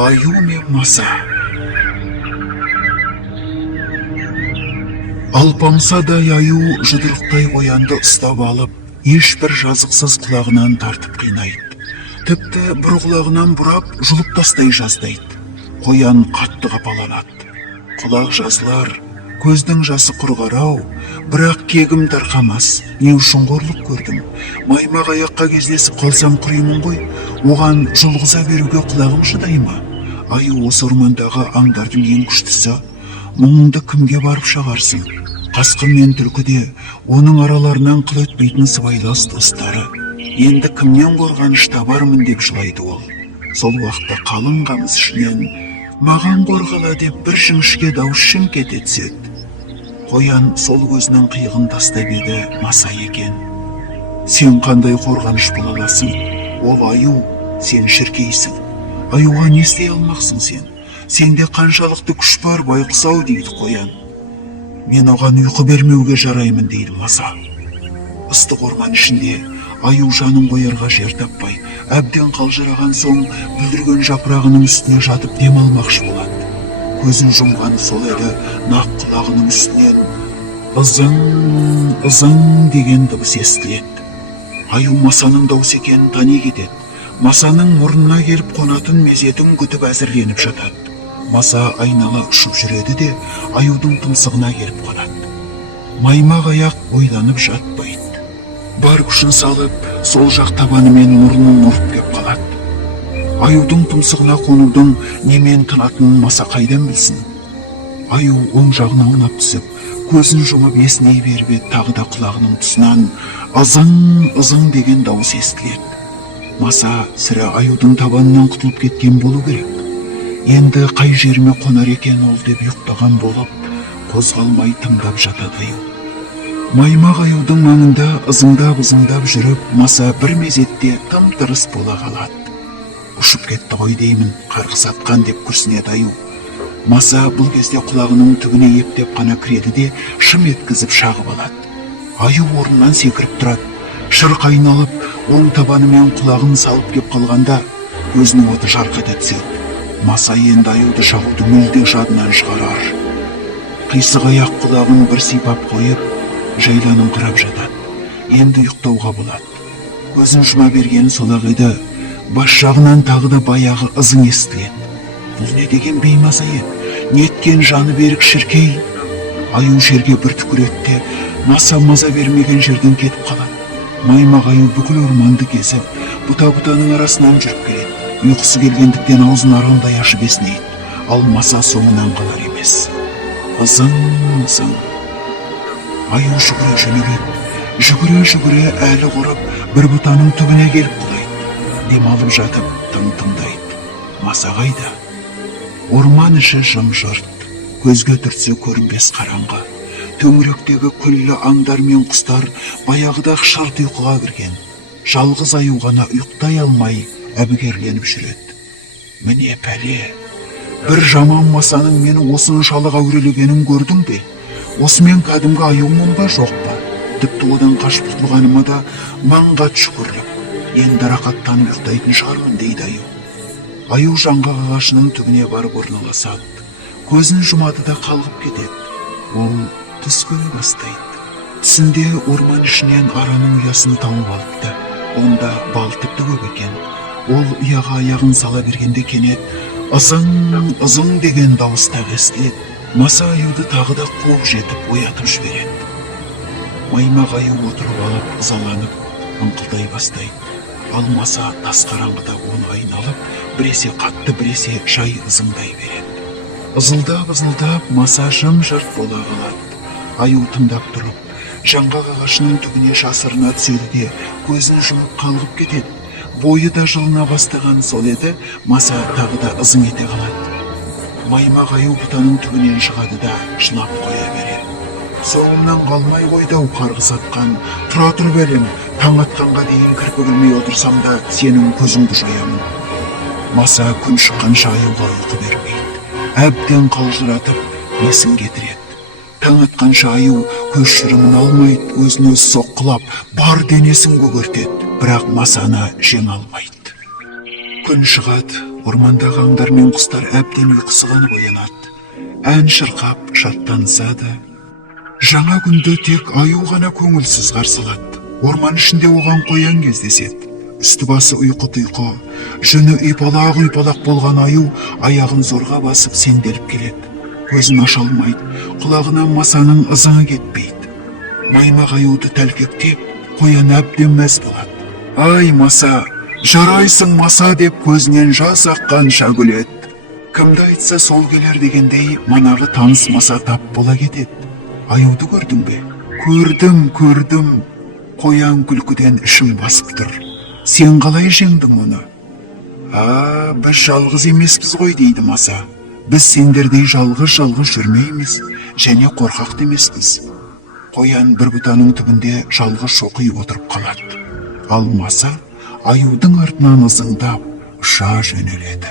Аю мен Маса. Алпамсадай аю жұдырықтай қоянды ұстап алып, ешбір жазықсыз құлағынан тартып қинайды. Тіпті бір құлағынан бұрап, жұлып тастай жаздайды. Қоян қатты қапаланады. Құлақ жазылар, көздің жасы құрғарау, бірақ кегім тарқамас, не үшін қорлық көрдім. Маймақ аяққа кездесіп қалсам құримын ғой, оған жұлғыза беруге құлағым шыдай ма? Аю осы ормандағы аңдардың ең күштісі. Мұңыңды кімге барып шағарсың? Қасқыр мен түлкі де оның араларынан қыл өтпейтін сыбайлас достары. Енді кімнен қорғаныш табармын деп жылайды ол. Сол уақытта қалың қамыс ішінен маған қорғала деп бір жіңішке дауыс шыңқ ете түседі. Қоян сол көзінің қиығын тастап еді, Маса екен. Сен қандай қорғаныш бола аласың? Ол аю, сен шіркейсің. Аюға не істей алмақсың сен? Сенде қаншалықты күш бар байқұс-ау, дейді Қоян. Мен оған ұйқы бермеуге жараймын, дейді Маса. Ыстық орман ішінде аю жанын қоярға жер таппай, әбден қалжыраған соң бүлдірген жапырағының үстіне жатып дем алмақшы болады. Көзін жұмғаны сол еді, нақ құлағының үстінен ызың деген дыбыс естіледі. Аю Масаның дауыс екенін тани кетеді. Масаның мұрнына келіп қонатын мезетін күтіп әзірленіп жатады. Маса айнала ұшып жүреді де аюдың тұмсығына келіп қонады. Маймақ аяқ ойланып жатпайды. Бар күшін салып, сол жақ табанымен мұрнын ұрып кеп қалады. Аюдың тұмсығына қонудың немен тынатынын Маса қайдан білсін? Аю оң жағына аунап түсіп, көзін жұмып есіней беріп еді, тағы да құлағының тұсынан ызың деген дауыс естіледі. Маса сірә аюдың табанынан құтылып кеткен болу керек. Енді қай жеріме қонар екен ол деп ұйықтаған болып, қозғалмай тыңдап жатады аю. Маймақ аюдың маңында ызыңдап жүріп, Маса бір мезетте тым-тырыс бола қалады. Ұшып кетті ғой деймін, қарғыс атқан деп күрсінеді аю. Маса бұл кезде құлағының түбіне ептеп қана кіреді де шым еткізіп шағып алады. Аю орнынан секіріп тұрады. Шырқ айналып, оң табанымен құлағын салып кеп қалғанда, өзінің оты жарқ ете түседі. Маса енді аюды шағуды мүлде жадынан шығарар. Қисық аяқ құлағын бір сипап қойып, жайланыңқырап жатады. Енді ұйықтауға болады. Көзін жұма бергені сол-ақ еді, бас жағынан тағы да баяғы ызың естіледі. Бұл не деген беймаза еді? Неткен жаны берік шіркей? Аю жерге бір түкіретте, Маса маза бермеген жерден кетіп қалады. Маймақ аю бүкіл орманды кезіп, бұта-бұтаның арасынан жүріп келеді. Ұйқысы келгендіктен аузын арандай ашып есінейді. Ал Маса соңынан қалар емес. Ызың. Аю жүгіре әлі құрып, бір бұтаның түбіне келіп құлайды. Демалып жатып, тыңдайды. Маса қайда? Орман іші жым-жырт, көзге түртсе көрінбес қараңғы. Төңіректегі күллі аңдар мен құстар баяғыда шарт ұйқыға кірген. Жалғыз аю ғана ұйықтай алмай әбігерленіп жүреді. Міне пәле, бір жаман Масаның мені осыншалық әурелегенін көрдің бе? Осымен кәдімгі аюмын ба жоқ па? Тіпті одан қашып құтылғаныма да маңға шүкірлік. Енді рақаттанып ұйықтайтын шығармын, дейді аю. Аю жаңғақ ағашының түбіне барып орналасады. Көзін жұмады да қалғып кетеді. Ол түс көре бастайды. Түсінде орман ішінен араның ұясын тауып алыпты. Онда бал тіпті көп екен. Ол ұяға аяғын сала бергенде кенет ызың деген дауыс тағы естіледі. Маса аюды тағы да қуып жетіп оятып жібереді. Маймақ аю отырып алып, ызаланып, ыңқылдай бастайды. Ал Маса тас қараңғыда оны айналып, біресе қатты, біресе жай ызыңдай береді. Ызылдап, Маса жым-жырт бола қалады. Аю тыңдап тұрып, жаңғақ ағашының түбіне жасырына түседі де, көзін жұмып қалғып кетеді. Бойы да жылына бастаған сол еді, Маса тағы да ызың ете қалады. Маймақ аю бұтаның түбінен шығады да жылап қоя береді. Соңымнан қалмай қойдау қарғыс атқан, тұра тұр бәлем, таң атқанға дейін кірпігілмей отырсам да сенің көзіңді жоямын. Маса күн шыққанша аюға ұйқы бермейді. Әбден қалжыратып, есін кетіреді. Таң атқанша аю көз шырымын алмайды, өзін өзі соққылап, бар денесін көгертеді, бірақ Масаны жеңе алмайды. Күн шығады, Ормандағы аңдар мен құстар әбден ұйқысығанып оянады. Ән шырқап шаттансады. Жаңа күнді тек аю ғана көңілсіз қарсы алады. Орман ішінде оған қоян кездеседі. Үсті басы ұйқы-тұйқы, жүні ұйпалақ болған аю аяғын зорға басып сенделіп келеді. Көзін аша алмайды, құлағынан масаның ызыңы кетпейді. Маймақ аюды тәлкектеп, қоян әбден мәз болады. Ай маса, жарайсың маса деп көзінен жас аққанша күледі. Кімді айтса сол келер дегендей манағы таныс маса тап бола кетеді. Аюды көрдің бе? Көрдім. Қоян күлкіден ішім басып тұр. Сен қалай жеңдің оны? Біз жалғыз емеспіз ғой дейді маса. Біз сендердей жалғыз жүрмейміз, және қорқақ емеспіз. Қоян бір бұтаның түбінде жалғыз шоқиып отырып қалады. Ал маса аюдың артынан ызыңдап ұша жөнеледі.